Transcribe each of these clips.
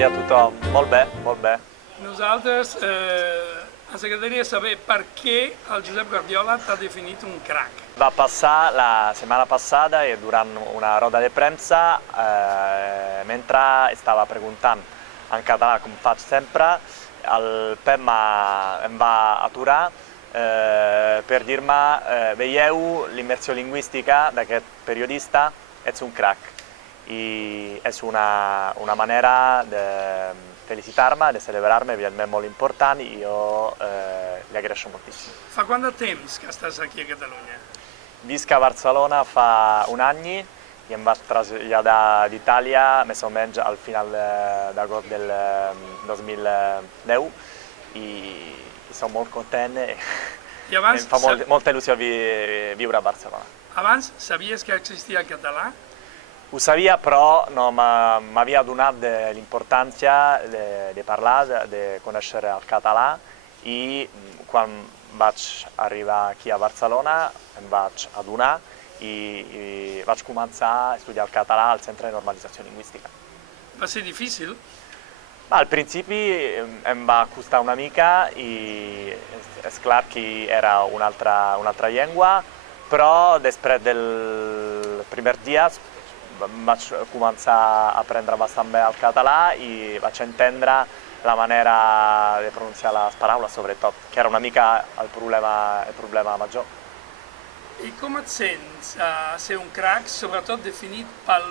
dia tutto molt bé, molt bé. Nosaltres ens agradaria saber per què el Josep Guardiola t'ha definit un crack. Va passar la setmana passada e durant una roda de premsa, mentre stava preguntant en català, com faig sempre, el Pep em va aturar per dir-me veieu l'immersió lingüística d'aquest periodista, ets un crack. I és una manera de felicitar-me, de celebrar-me, evidentment molt important, i jo li agraeixo moltíssim. Fa quant de temps que estàs aquí a Catalunya? Visc a Barcelona fa un any i em vaig traslladar d'Itàlia més o menys al final d'agost del 2010 i soc molt content i em fa molta il·lusió viure a Barcelona. Abans sabies que existia el català? Ho sabia, però no m'havia donat l'importància de parlar, de conèixer el català, i quan vaig arribar aquí a Barcelona em vaig adonar i vaig començar a estudiar el català al Centre de Normalització Lingüística. Va ser difícil? Al principi em va costar una mica i és clar que era una altra llengua, però després dels primers dies vaig començar a aprendre bastant bé el català i vaig entendre la manera de pronunciar les paraules, sobretot, que era una mica el problema major. I com et sents a ser un crack, sobretot definit pel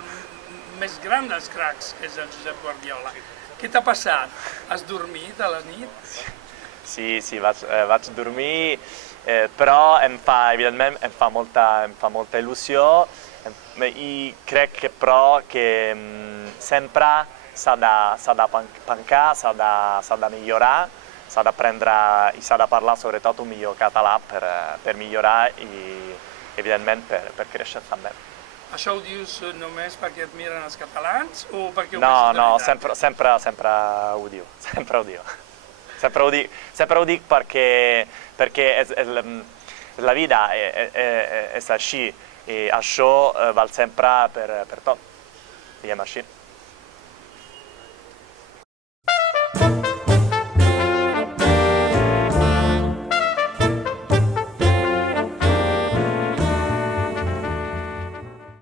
més gran dels cracs, que és el Josep Guardiola? Què t'ha passat? Has dormit a la nit? Sí, vaig dormir, però evidentment em fa molta il·lusió i crec però que sempre s'ha de pencar, s'ha de millorar, s'ha d'aprendre i s'ha de parlar sobretot un millor català per millorar i evidentment per créixer també. Això ho dius només perquè et miren els catalans o perquè ho penses de veritat? No, sempre ho diu, sempre ho dic perquè la vida és així i això val sempre per tot, diguem així.